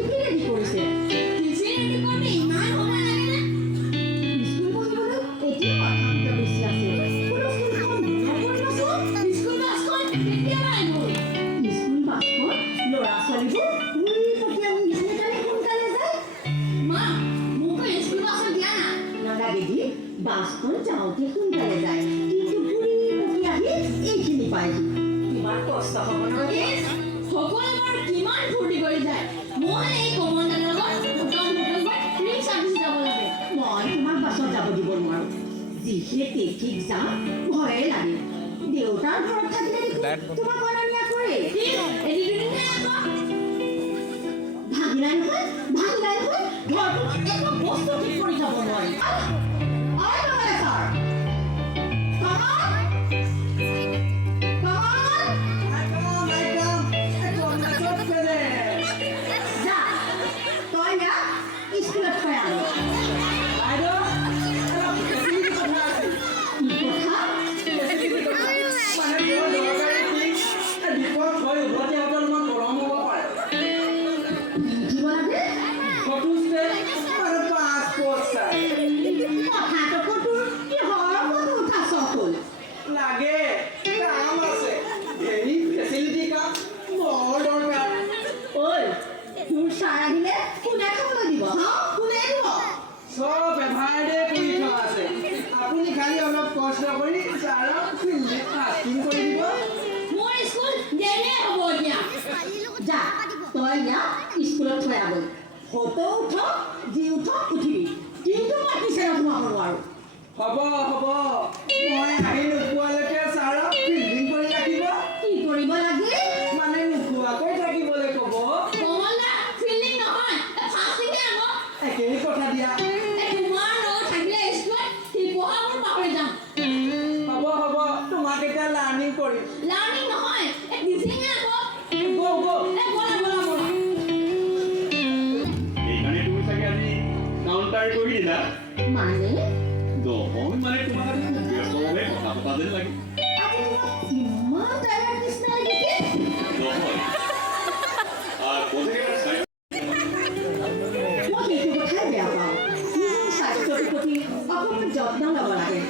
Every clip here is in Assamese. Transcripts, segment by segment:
কি ৰেডি কৰিছে টিফিন ৰেডি কৰোঁতে ইমান সময় লাগেনে? স্কুল বহিবলৈ এতিয়া কামটো বেছি আছে কোনো স্কুলখন নকৰিবাচোন স্কুল বাছখন কেতিয়াবা আহিব? স্কুল বাছখন ল'ৰা ছোৱালীবোৰ উৰি পঠিয়াম নিচিনাকৈ সোনকালে যায় মা মোকো স্কুল বাছত দিয়া না। নালাগে দি বাছখন যাওঁতে সোনকালে যায় কিন্তু ঘূৰি পকি আহি এইখিনি পায়হি কিমান কষ্ট হ'ব নহয় সকলোবোৰ কিমান ফূৰ্তি কৰি যায়। মই এই কমলদাৰ লগত হোটেল ফ্ৰী চাৰ্ভিচ যাব লাগে। মই তোমাক বাছত যাব দিব নোৱাৰোঁ যিহে ট্ৰেফিক জাম ভয়ে লাগে দেউতাৰ ঘৰত থাকিলে তোমাক অনা নিয়া কৰে কি এদিন দুদিনহে আকৌ ভাগিলাই নহয় ঘৰটো একো বস্তু ঠিক কৰি যাব নোৱাৰি স্কুলত থৈ আনো স্কুলত থৈ আনো ফটো উঠক যি উঠক উঠিবি কিন্তু মই পিছেৰে সোমাব নোৱাৰোঁ হ'ব মই আহি নোপোৱালৈকে ছাৰক ফিল্ডিং কৰি ৰাখিব কি কৰিব লাগে মানে নোপোৱাকৈ থাকিবলৈ ক'ব কমলদা ফিল্ডিং নহয় ফাৰ্ষ্টিংহে আকৌ একেই কথা দিয়া তোমাৰ লগত থাকিলে স্কুলত শিৱসাগৰ পাহৰি যাম। হ'ব তোমাক এতিয়া লাৰ্ণিং কৰিম লাৰ্ণিং নহয় টিচিংহে আকৌ গো বলা এইকাৰণে তুমি চাগে আজি কাউণ্টাৰ কৰি দিলা মানে নহয় মানে তোমাক আজি খুব ব্যস্তভাৱে কথা পতা যেন লাগে আজি তোমাক ইমান টায়াৰ নিচিনা লাগিছে নহয় প্ৰত্যেকেইটা চাই মই সেইটো কথাই বেয়া পাওঁ নিজৰ স্বাস্থ্যটোৰ প্ৰতি অকণমান যত্ন ল'ব লাগে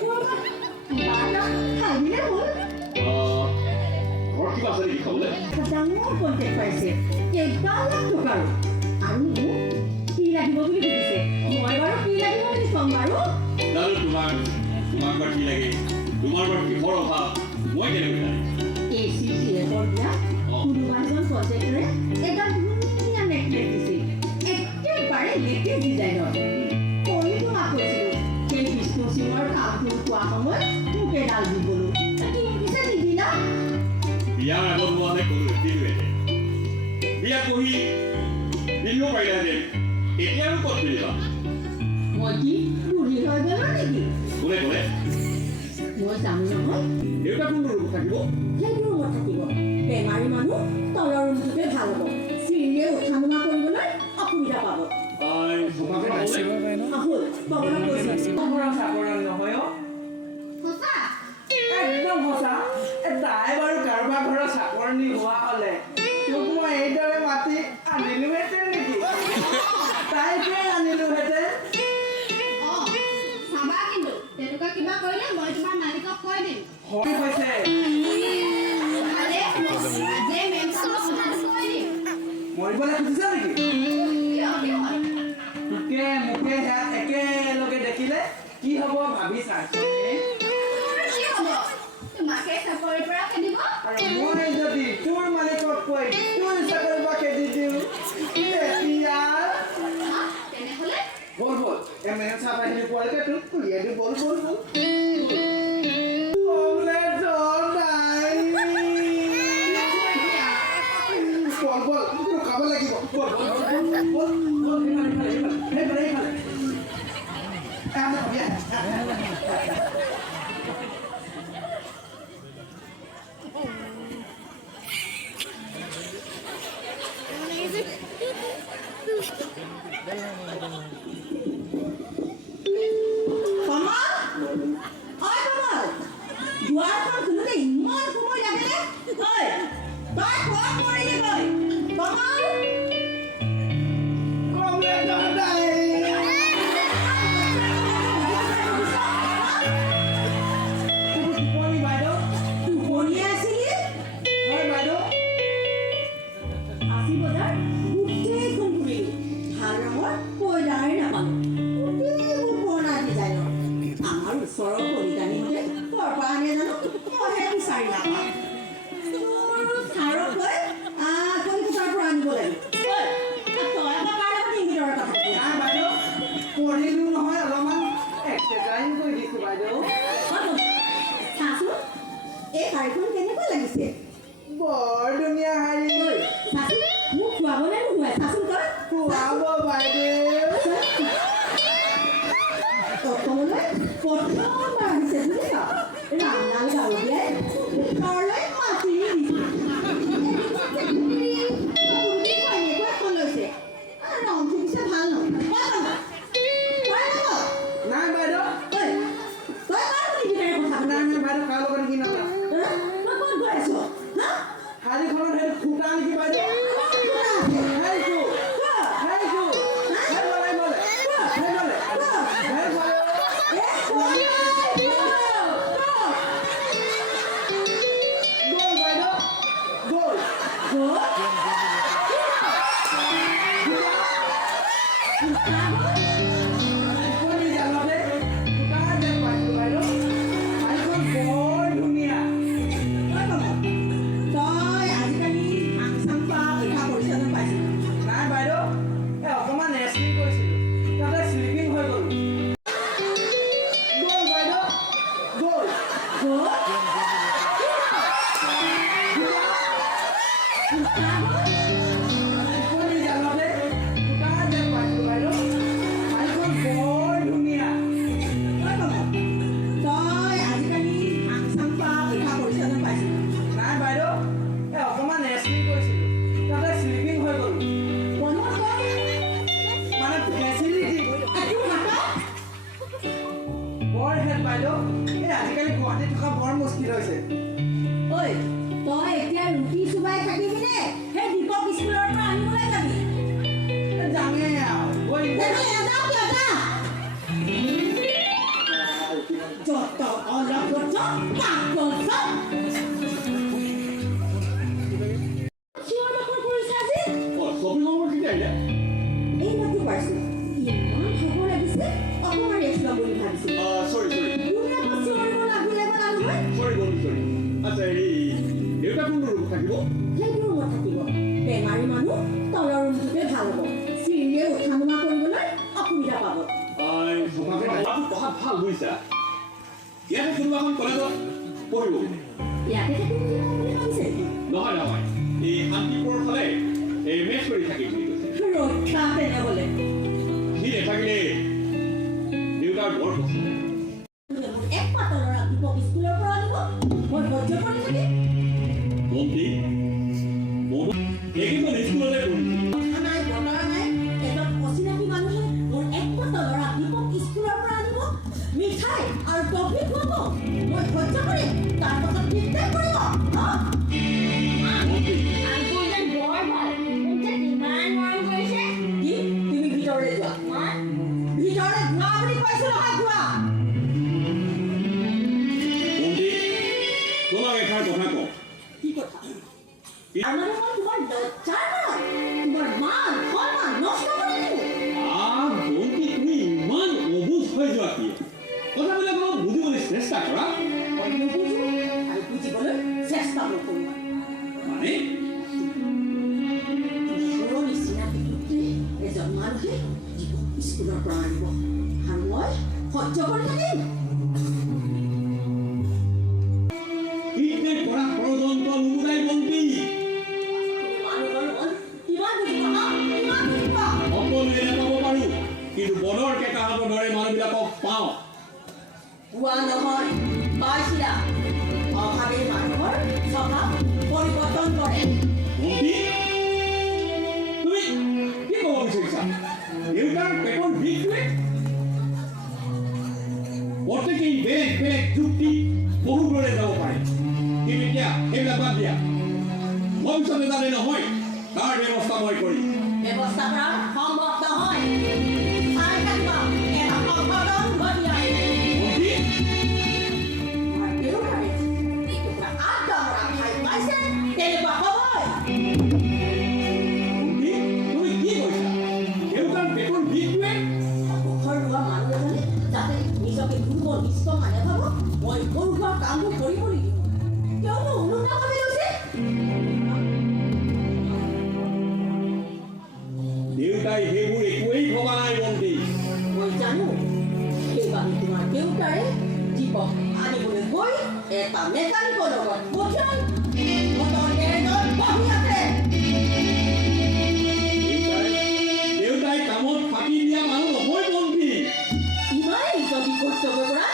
ক'ৰবাত কিবা এটা খাই দিলে হ'ল ঘৰত কিবা আছে নেকি খাবলৈ ডাঙৰ কণ্টেক্ট পাইছে কেইবা লাখ টকাৰ আৰু মোক কি লাগিব বুলি সুধিছে মই বাৰু কি লাগিব বুলি ক'ম বাৰু জানো তোমাক বাৰু কি লাগে তোমাৰ বাৰু কিহৰ অভাৱ মই কেনেকৈ জানিম ACCFৰ দিয়া কোনোবা এজন প্ৰজেক্টৰে এটা ধুনীয়া নেকলেছ দিছিল একেবাৰে লেটেষ্ট ডিজাইনৰ মই তোমাক কৈছিলোঁ সেই বিষ্ণু সিঙৰ কামটো কোৱা সময়ত মোক এডাল দিবলৈ তুমি পিছে নিদিলা বিয়াৰ আগত হোৱাতে দিলোঁহেঁতেন বিয়া পঢ়ি দিব পাৰিলাহেঁতেন এতিয়া আৰু ক'ত মিলিবা মই কি বুঢ়ী হৈ গ'লো নেকি কোনে ক'লে মই জানো নহয় দেউতা কোনটো ৰুমত থাকিব সেইটো ৰুমত থাকিব বেমাৰী মানুহ তলৰ ৰুমটোতে ভাল হ'ব চিৰিয়ে উঠা নমা কৰিবলৈ অসুবিধা পাব আহোঁ বগলা কৈছোঁ ঘৰৰ চাকৰান নহয় সঁচা একদম সঁচা তাই বাৰু কাৰোবাৰ ঘৰৰ চাকৰণী হোৱা হ'লে তোক মই এইদৰে মাতি আনিলোহেঁতেন নেকি তাইকে আনিলোহেঁতেন চাবা কিন্তু তেনেকুৱা কিবা কৰিলে মই তোমাৰ মালিকক কৈ দিম। হয় হৈছে মৰিবলৈ খুজিছা নেকি তোকে মোকে সেয়া একেলগে দেখিলে কি হ'ব ভাবি চাইছনে আৰু মই যদি তোৰ মালিকক কৈ তোৰ চাকৰি বা খেদি দিওঁ তেতিয়া বল এমেনে চাহ পাই পোৱালৈকে তোক উলিয়াই দিওঁ বল খাব লাগিব ফাঁচি বজাৰ গোটেইখন ঘূৰিলোঁ ভাল ৰঙৰ কয়লাৰে নাপালোঁ গোটেইবোৰ পুৰণা ডিজাইনৰ আমাৰ ওচৰৰ কলিতানীহঁতে ক'ৰ পৰা আনে জানো মইহে বিচাৰি নাপাওঁ ছাৰক কৈ কলিকতাৰ পৰা আনিব লাগিব তই আকৌ কাৰ লগত ইংগিতৰ কথা নাই বাইদেউ পঢ়িলোঁ নহয় অলপমান এক্সাৰচাইজ কৰি দিছোঁ বাইদেউ চাচোন এই শাড়ীখন কেনেকুৱা লাগিছে বৰ ধুনীয়া শাৰী চাচোন মোক খুৱাবলৈ নোখোৱাই চাচোন তই খুৱাব বাইদেউ অসমলৈ প্ৰথমবাৰ আহিছে বুজিছ ৰামলাল গাঁৱলীয়াই ঘৰলৈ মাতি দিছে লৈছে ৰংটো পিছে ভাল নহয় নাই বাইদেউ তই কাৰ ভিতৰে কথা নাই নাই বাইদেউ কাৰ লগত কি নাপায় তই ক'ত গৈ আছ হা শাৰীখনত সেই ফুটা নেকি বাইদেউ সেইটো সেইটো সেই বলে বলে সেই বলে সেই বলে গ'ল বাইদেউ গ'ল আপুনি জানতে ফুটা যেন পাইছোঁ বাইদেউ শাৰীখন বৰ ধুনীয়া তই আজিকালি ফাংচন খোৱা অভ্যাস কৰিছ যেন পাইছোঁ নাই বাইদেউ এই অকণমান ৰেষ্টলিং কৰিছিলোঁ তাতে শ্লিপিং হৈ গ'ল গ'ল বাইদেউ গ'ল আপুনি জানতে ফুটা যেন পাইছোঁ বাইদেউ শাৰীখন বৰ ধুনীয়া তই আজিকালি ফাংচন খোৱা অভ্যাস কৰিছ যেন পাইছোঁ নাই বাইদেউ এই অকণমান ৰেষ্টলিং কৰিছিলোঁ তাতে শ্লিপিং হৈ গ'ল মানে ফেচিলিটি বৰ হেড বাইদেউ এই আজিকালি গুৱাহাটীত থকা বৰ মুস্কিল হৈছে ঐ তই এতিয়া ৰুটি চুবাই থাকিবি নে সেই দীপক স্কুলৰ পৰা আনিবলৈ যাবি জানে আৰু ঐ যত অলপ চিঞৰ বাখৰ কৰিছে আজি শ্বপিং মলৰ কেতিয়া আহিলে এই মাত্ৰ পাইছোঁ ইমান ভাগৰ লাগিছে অকণমান ৰেষ্ট ল'ম বুলি ভাবিছোঁ চৰি চৰি তুমি আকৌ চিঞৰিব লাগিলে বা নহয় চৰি বন্ধু চৰি আচ্ছা হেৰি দেউতা কোনটো ৰুমত থাকিব সেইটো ৰুমত থাকিব বেমাৰী মানুহ তলৰ ৰুমটোতে ভাল হ'ব চিৰিয়ে উঠা নমা কৰিবলৈ অসুবিধা পাব পঢ়াত ভাল বুজিছা ইয়াতে কোনোবা এখন কলেজত পঢ়িব ইয়াতে থাকিম বুলি ভাবিছে নহয় নহয় এই শান্তিপুৰৰ ফালে এই মেচ কৰি থাকিম বুলি কৈছে ৰক্ষা তেনেহ'লে সি নাথাকিলে দেউতাৰ বৰ কষ্ট একমাত্ৰ ল'ৰা দীপক স্কুলৰ পৰা আনিব মই সহ্য কৰি থাকিম মন্ত্ৰী এইকেইখন স্কুলতে পঢ়িছে কথা নাই বতৰা নাই এজন অচিনাকি মানুহে মোৰ একমাত্ৰ ল'ৰা দীপক স্কুলৰ পৰা আনিব মিঠাই আৰু টফি খুৱাব মই সহ্য কৰিম তাৰ পাছত দিগদাৰ কৰিব মন্ত্ৰী আনটো যেন বৰ ভাল মোক যে ইমান মৰম কৰিছে কি তুমি ভিতৰলৈ যোৱা ভিতৰলৈ যোৱা বুলি কৈছোঁ নহয় যোৱা মন্ত্ৰী তোমাক এষাৰ কথা কওঁ কি কথা আমাৰ তোমাৰ লজ্জা নাই তোমাৰ মান সন্মান নষ্ট কৰি দিওঁ মন্ত্ৰী তুমি ইমান অবুজ হৈ যোৱা কি কথাবিলাক অলপ বুজিবলৈ চেষ্টা কৰা মই নুবুজো আৰু বুজিবলৈ চেষ্টা নকৰোঁ মানে সৰু নিচিনা পিতৃ এজন মানুহে দীপক স্কুলৰ পৰা আনিব আৰু মই সহ্য কৰি থাকিম পিতৃ পৰা ষড়যন্ত্ৰ নুবুজাই মন্ত্ৰী মানুহৰ মন কিমান বুজিব কিমান বুজিব সকলোৱে নাপাব পাৰোঁ কিন্তু বনৰ কেঁকাহঁতৰ দৰে মানুহবিলাকক পাওঁ পোৱা নহয় পাইছিলা অভাৱে মানুহৰ স্বভাৱ পৰিৱৰ্তন কৰে মন্ত্ৰী তুমি কি ক'ব বিচাৰিছা দেউতাৰ পেটৰ বিষটোৱে প্ৰত্যেকেই বেলেগ বেলেগ যুক্তি বহুদূৰলৈ যাব পাৰে কিন্তু এতিয়া সেইবিলাক বাদ দিয়া ভৱিষ্যতে যাতে নহয় তাৰ ব্যৱস্থা মই কৰিম ব্যৱস্থা কৰা সম্ভৱ নহয় চাই থাকিব এটা অঘটন ঘটিয়াই মন্ত্ৰী মই দেউতাৰে আদমৰা খাই পাইছে তেনেকুৱা হ'বই দেউতাই সেইবোৰ একোৱেই ভবা নাই বন্তি। মই জানো সেইবাবে তোমাৰ দেউতাৰে জীৱক আনিবলৈ গৈ এটা মেকানিকৰ লগত পঠিয়াই মটৰ গেৰেজত বহি আছে। দেউতাই কামত ফাঁকি দিয়া মানুহ নহয় বন্তি। ইমানেই যদি কৰ্তব্য কৰা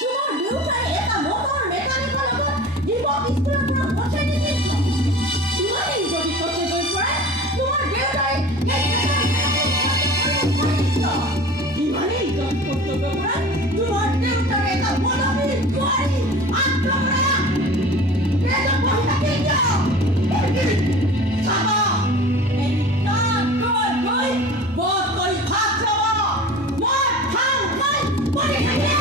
তোমাৰ দেউতাই এটা মটৰ মেকানিকৰ লগত জীৱক স্কুলৰ পৰা পঠিয়াই দিছিল। ইমানেই যদি কৰ্তব্য কৰা তোমাৰ দেউতাই ইমানেই যদি কৰ্তব্য কৰা তোমাৰ দেউতাৰ এটা মনবীৰ বোৱাৰী আত্মহত্যা এটা বহি থাকে চাব এই তাত গৈ বধ কৰি ভাত খাব মই খাওঁ মই বহি থাকে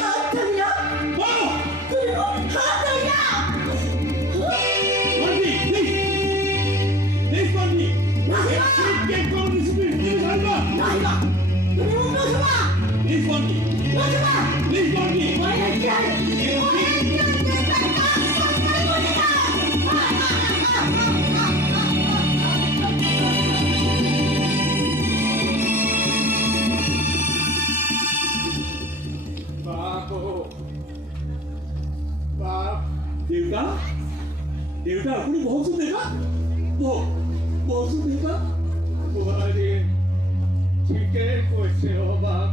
হাত ধৰিয়া তুমি হাত ধৰিয়া বন্তি, please, বন্তি। Get from this place, please, Alba. নাহিবা তুমি মোক নোচোৱা Please, বন্তি। নোচোৱা Please, বন্তি। মই এতিয়া বাপ অ'। বাপ। দেউতা দেউতা আপুনি বহকচোন দেউতা বহকচোন দেউতা। বোৱাৰী ঠিকেই কৈছে বাপ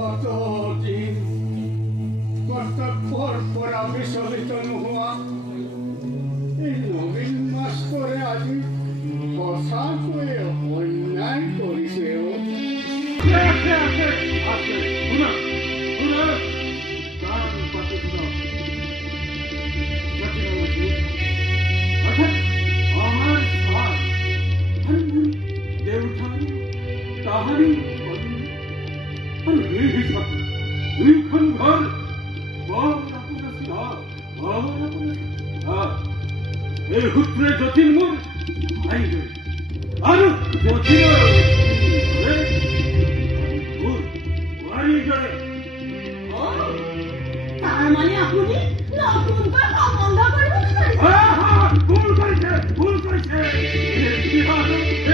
অতদিন কৰ্তব্যৰ পৰা বিচলিত নোহোৱা এই নবীন মাষ্টৰে আজি সঁচাকৈয়ে অন্যায় কৰিছে আছে আছে আছে শুনা শুনা কাণ পাতি শুনা অৰ্থাৎ আমাৰ ঘৰ দেউঠান তাহাৰি দুইখন ঘৰ এই সূত্ৰে যতীন মোৰ ভাই আৰু যতীনৰ বোৱাৰীজনে তাৰ মানে আপুনি নতুনকৈ সম্বন্ধ কৰিব বিচাৰিছে ভুল কৰিছে ভুল কৰিছে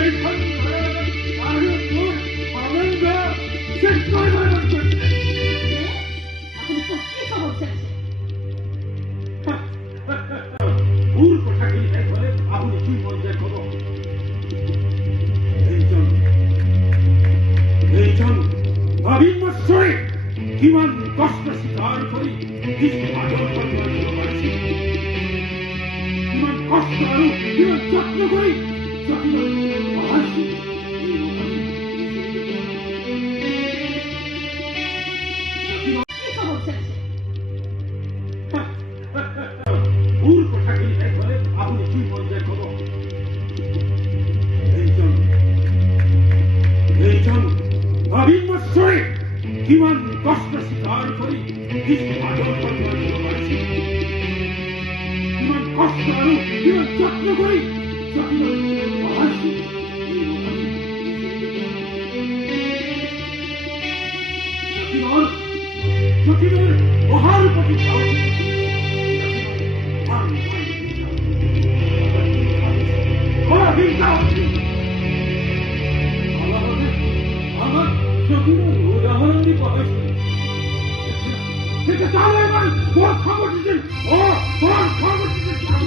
এইখন আৰু মোৰ আনন্দ শেষ কৰিব লাগিছে আপুনি কি ক'ব বিচাৰিছে ভুল কথাখিনি শেষ হ'লে আপুনি কি পৰ্যায় ক'ব এইজন নবীন মাষ্টৰে কিমান কষ্ট স্বীকাৰ কৰি কিছু আদৰ কৰিব পাৰিছে কিমান কষ্ট আৰু কিমান যত্ন কৰি ভুল কথাখিনি শেষ হ'লে আপুনি কি পৰ্যায় ক'ব এইজন নবীন মাষ্টৰে কিমান কষ্ট স্বীকাৰ কৰি কিছু আদৰ কৰিব পাৰিছে কিমান কষ্ট আৰু কিমান যত্ন কৰি যতীনৰ অহাৰ প্ৰতি আমাৰ যতীনৰ উদাহৰণ দি পঢ়াইছিল কিন্তু তাহলে এবার বড় খবর দিচ্ছেন ও বড় খবর দিচ্ছেন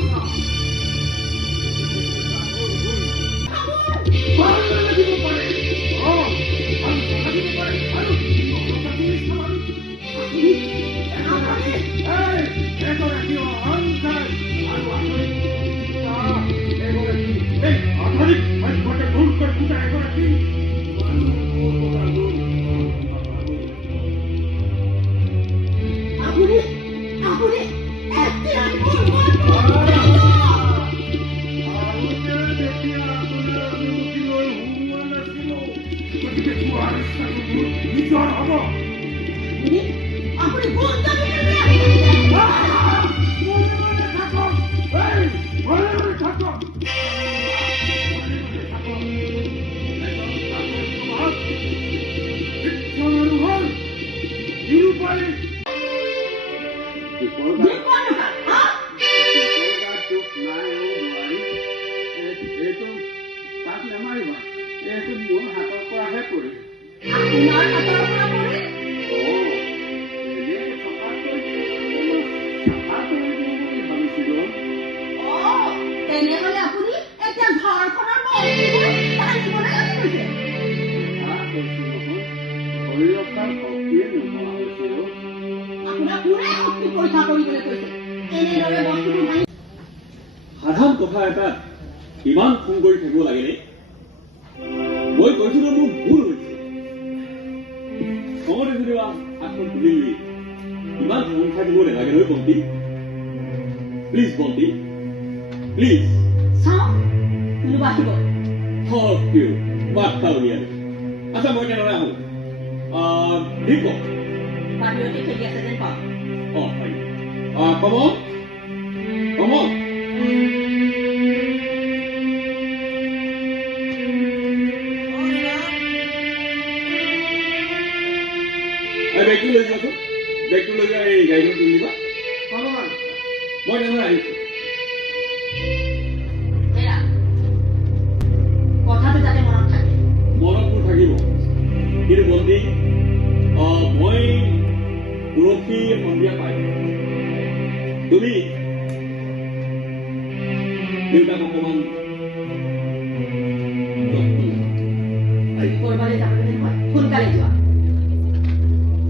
দিব পারে ও আমি দিব পারে আধুনিক দূর করে পূজা এগোরাকি আপুনি তেনেহলে আপুনি এতিয়া ঘৰখনৰ মন্ত্ৰীবোৰ টানিবলৈ লাগি গৈছে। আপোনাক কোনে শক্তি পৰীক্ষা কৰিবলৈ কৈছে? এনেদৰে বস্তুবোৰ ভাঙি সাধাৰণ কথা এটাত ইমান ফোন কৰি থাকিব লাগেনে? মই কৈছিলো মোৰ ভুল হৈছে। খঙতে যদি আত্ম তুলিলি ইমান সংখ্যা দিব নালাগে নহয় বন্তি। প্লিজ বন্তি, প্লিজ। চাওঁ কোনোবা আহিব। থক ইউ বাৰ্তা উলিয়ালে। আচ্ছা মই কেনেদৰে আহোঁ? ঠিক বাহিৰতে খেলি আছে যেন পাওঁ। হয় কমল কমল বেগটো লৈ যোৱাচোন। বেগটো লৈ যোৱা এই গাড়ীখন তুলি দিবা। মই তেনেদৰে আহিছোঁ। এয়া কথাটো যাতে মনত থাকে। মনত মোৰ থাকিব, কিন্তু বন্তি মই পৰহি সন্ধিয়া পাই তুমি দেউতাক অকণমান কৰবালৈ যাবলৈ হয় সোনকালে যোৱা।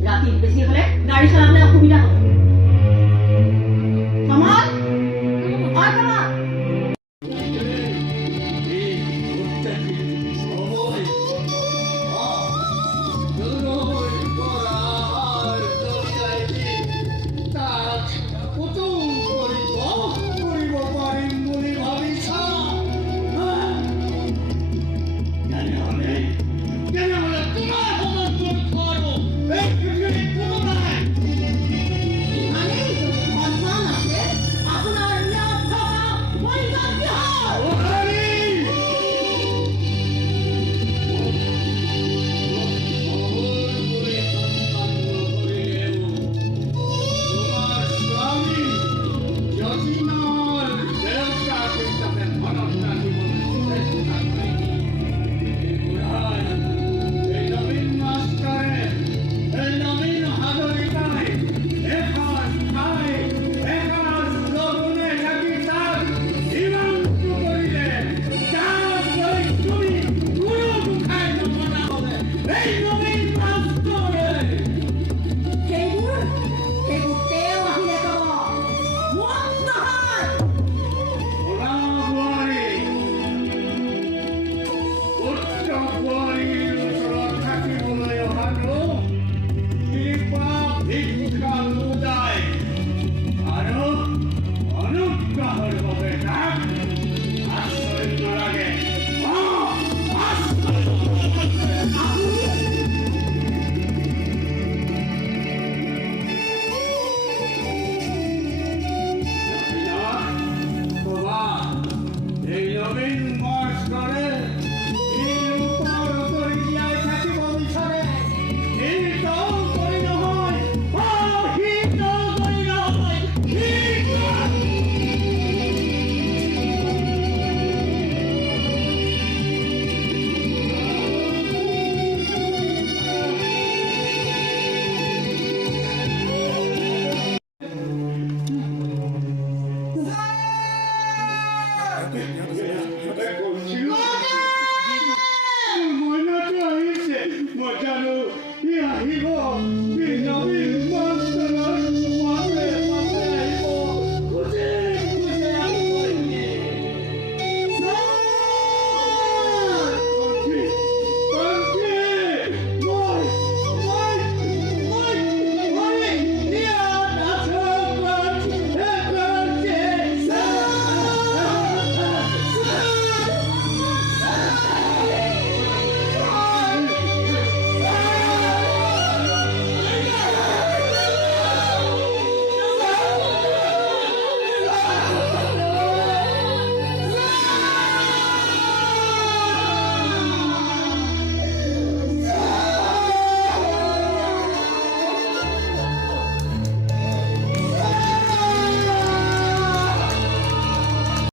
ৰাতি বেছি হলে গাড়ী চলাবলৈ অসুবিধা হ'ব।